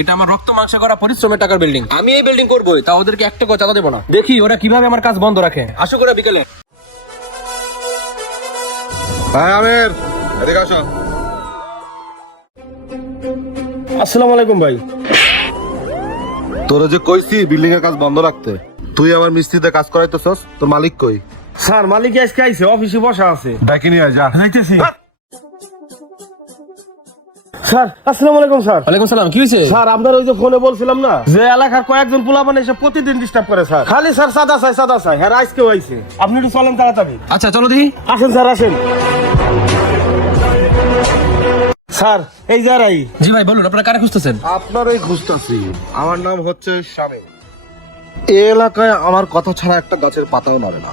এটা আমার রক্ত মাংসে করা পরিশ্রমের টাকার বিল্ডিং। আমি এই বিল্ডিং করবোই, তা ওদেরকে একটা টাকা চাঁদা দেবো না। দেখি ওরা কিভাবে আমার কাজ বন্ধ রাখে। আসো করে বিকেলে। হ্যাঁ আমির, এদিকে আসো। আসসালামু আলাইকুম ভাই। তোরা যে কইছি বিল্ডিং এর কাজ বন্ধ রাখতে, তুই আমার মিস্ত্রিতে কাজ করাইতেছস, তোর মালিক কই? স্যার মালিক আজকে আইছে, অফিসে বসা আছে। ডাকি নিয়ে যা। যাইতেছি। স্যার আসসালামু আলাইকুম স্যার। ওয়ালাইকুম সালাম, কি হয়েছে? স্যার আপনার ওই যে ফোনে বলছিলাম না যে এলাকার কয়েকজন পোলাপান এসে প্রতিদিন ডিস্টার্ব করে স্যার। খালি স্যার সাদা চাই। হ্যাঁ আজকেও আইছে। আপনি একটু চলেন তাড়াতাড়ি। আচ্ছা চলো দেখি। আসেন স্যার আসেন। স্যার এই যারাই। জি ভাই বলুন, আপনারা কারে খুঁজতেছেন? আপনারই খুঁজতাছি। আমার নাম হচ্ছে শামীম। এই এলাকায় আমার কথা ছাড়া একটা গাছের পাতাও নড়ে না।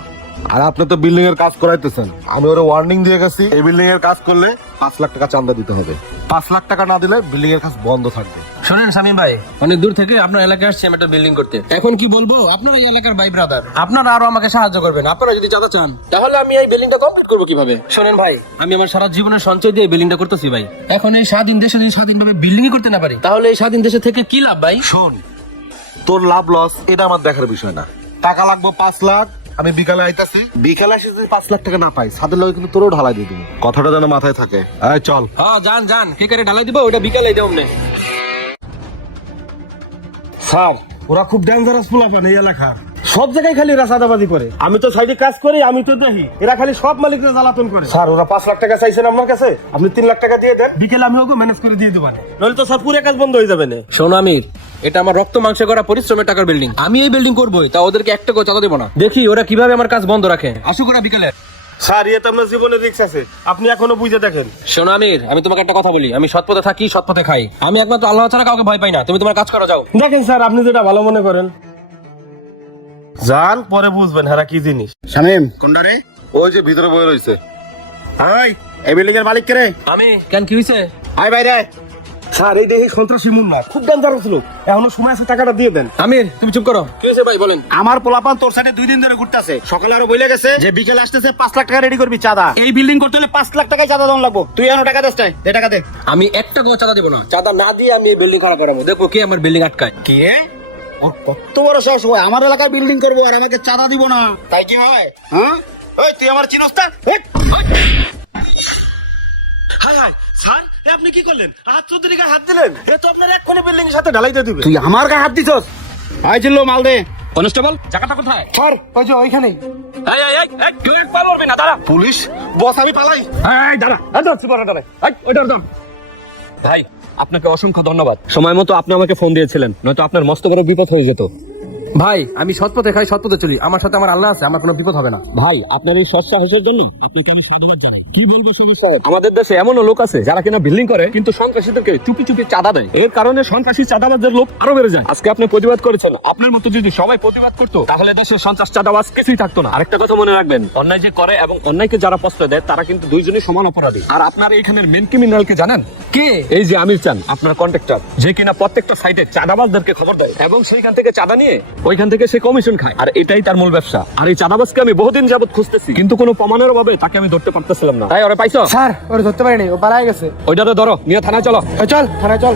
আর আপনি তো বিল্ডিং এর কাজ করাইতেছেন, আমি ওরে ওয়ার্নিং দিয়ে গেছি এই বিল্ডিং এর কাজ করলে 5 লাখ টাকা চাঁদা দিতে হবে। 5 লাখ টাকা না দিলে বিল্ডিং এর কাজ বন্ধ থাকবে। শোনেন শামীম ভাই, অনেক দূর থেকে আপনার এলাকায় আসছি আমি একটা বিল্ডিং করতে। এখন কি বলবো, আপনারা এই এলাকার ভাই ব্রাদার, আপনারা আরো আমাকে সাহায্য করবেন। আপনারা যদি চাঁদা চান তাহলে আমি এই বিল্ডিংটা কমপ্লিট করবো কিভাবে? শোনেন ভাই, আমি আমার সারা জীবনের সঞ্চয় দিয়ে বিল্ডিংটা করতেছি ভাই। এখন এই স্বাধীন দেশে যদি স্বাধীনভাবে বিল্ডিংই করতে না পারি তাহলে এই স্বাধীন দেশে থেকে কি লাভ ভাই? শোন, তোর লাভ লস এটা আমার দেখার বিষয় না। টাকা লাগবে 5 লাখ, আমি বিকালে আইতাছি। বিকালে এসে যদি 5 লাখ টাকা না পাই, সাদের লগে কিন্তু তোরও ঢালাই দিয়ে দেবো। কথাটা যেন মাথায় থাকে। এই চল। হ্যাঁ যান কে করে ঢালাই দিব, ওটা বিকালে দেব না। স্যার ওরা খুব ডেঞ্জারাস পোলাপান এই এলাকা। সব জায়গায় খালি এরা চাঁদাবাজি করে। আমি তো সাইডে কাজ করি, আমি তো দেখি এরা খালি সব মালিকরা জ্বালাতন করে। স্যার ওরা 5 লাখ টাকা চাইছেন আপনার কাছে, আপনি 3 লাখ টাকা দিয়ে দেন, বিকেলে আমি ওকে ম্যানেজ করে দিয়ে দেবো। নইলে তো স্যার পুরো কাজ বন্ধ হয়ে যাবে না। শোনো আমির, এটা আমার রক্ত মাংসে করা পরিশ্রমের টাকার বিল্ডিং। আমি এই বিল্ডিং করবোই, তা ওদেরকে একটা টাকা চাঁদা দেবো না। দেখি ওরা কিভাবে আমার কাজ বন্ধ রাখে। আসো করে বিকেলে। স্যার ইয়ে তো আপনার জীবনে রিস্ক আছে, আপনি এখনো বুঝে দেখেন। শোনো আমির, আমি তোমাকে একটা কথা বলি, আমি সৎ পথে থাকি, সৎ পথে খাই। আমি একমাত্র আল্লাহ ছাড়া কাউকে ভয় পাই না। তুমি তোমার কাজ করো, যাও। দেখেন স্যার আপনি যেটা ভালো মনে করেন যান, পরে বুঝবেন হারা কি জিনিস। শামীম কোনটা রে? ওই যে ভিতরে বয়ে রইছে। আই এই বিল্ডিং এর মালিক কে রে? আমি কেন, কি হয়েছে? আয় বাইরে। স্যার এই দেখি সন্ত্রাসী মুন্না, খুব ডেঞ্জারাস লোক। এখনো সময় আছে, টাকাটা দিয়ে দেন। আমির তুমি চুপ করো। কি হয়েছে ভাই বলেন। আমার পোলাপান তোর সাথে 2 দিন ধরে ঘুরতেছে। সকালে আরো বলে গেছে যে বিকেল আসতেছে, 5 লাখ টাকা রেডি করবি চাঁদা। এই বিল্ডিং করতে হলে 5 লাখ টাকায় চাঁদা দেওয়া লাগবে। তুই এখনো টাকা দিস নাই, দে টাকা দে। আমি একটা টাকা চাঁদা দেবো না। চাঁদা না দিয়ে আমি এই বিল্ডিং খারাপ করাবো। দেখো কে আমার বিল্ডিং আটকায়। কে? ওর কত বড় সাহস হয় আমার এলাকায় বিল্ডিং করবো আর আমাকে চাঁদা দিব না? তাই কি হয়? হ্যাঁ ওই তুই আমার চিনস না? হাই হাই স্যার, এ আপনি কি করলেন? হাত চৌধুরী গায়ে হাত দিলেন? এ তো আপনার এক্ষুনি বিল্ডিং এর সাথে ঢালাই দিয়ে দিবে। তুই আমার গায়ে হাত দিছস? আই জিল্লো মাল দে। কনস্টেবল, জায়গাটা কোথায়? স্যার ওই যে ওইখানেই। এই তুই পারবি না, দাঁড়া। পুলিশ বস, আমি পালাই। এই দাঁড়া, ভাই আপনাকে অসংখ্য ধন্যবাদ। সময় মতো আপনি আমাকে ফোন দিয়েছিলেন, নয়তো আপনার মস্ত বড় বিপদ হয়ে যেত। ভাই আমি সৎ পথে খাই, সৎ পথে চলি। আমার সাথে আমার আল্লাহ আছে, আমার কোনো বিপদ হবে না। ভাই আপনার এই সৎ সাহসের জন্য আপনাকে আমি সাধুবাদ জানাই। কি বলবো সবুজ সাহেব, আমাদের দেশে এমনও লোক আছে যারা কিনা বিল্ডিং করে কিন্তু সন্ত্রাসীদেরকে চুপি চুপি চাঁদা দেয়। এর কারণে সন্ত্রাসী চাঁদাবাজের লোক আরো বেড়ে যায়। আজকে আপনি প্রতিবাদ করেছেন, আপনার মতো যদি সবাই প্রতিবাদ করতো তাহলে দেশে সন্ত্রাস চাঁদাবাজ কিছুই থাকতো না। আরেকটা কথা মনে রাখবেন, অন্যায় যে করে এবং অন্যায়কে যারা প্রশ্রয় দেয় তারা কিন্তু দুইজনই সমান অপরাধী। আর আপনার এইখানের মেন ক্রিমিনালকে জানেন কে? এই যে আমির চান, আপনার কন্ট্রাক্টর, যে কিনা প্রত্যেকটা সাইটে চাঁদাবাজদেরকে খবর দেয় এবং সেইখান থেকে চাঁদা নিয়ে ওইখান থেকে সে কমিশন খায়। আর এটাই তার মূল ব্যবসা। আর এই চাঁদাবাজকে আমি বহুদিন যাবত খুঁজতেছি, কিন্তু কোনো প্রমাণের অভাবে তাকে আমি ধরতে পারতেছিলাম না। তাই ওরে পাইছো? স্যার ওরে ধরতে পারিনি, ও পালাই গেছে। ওইটাতে ধরো, নিয়ে থানায় চলো। চল থানায় চল।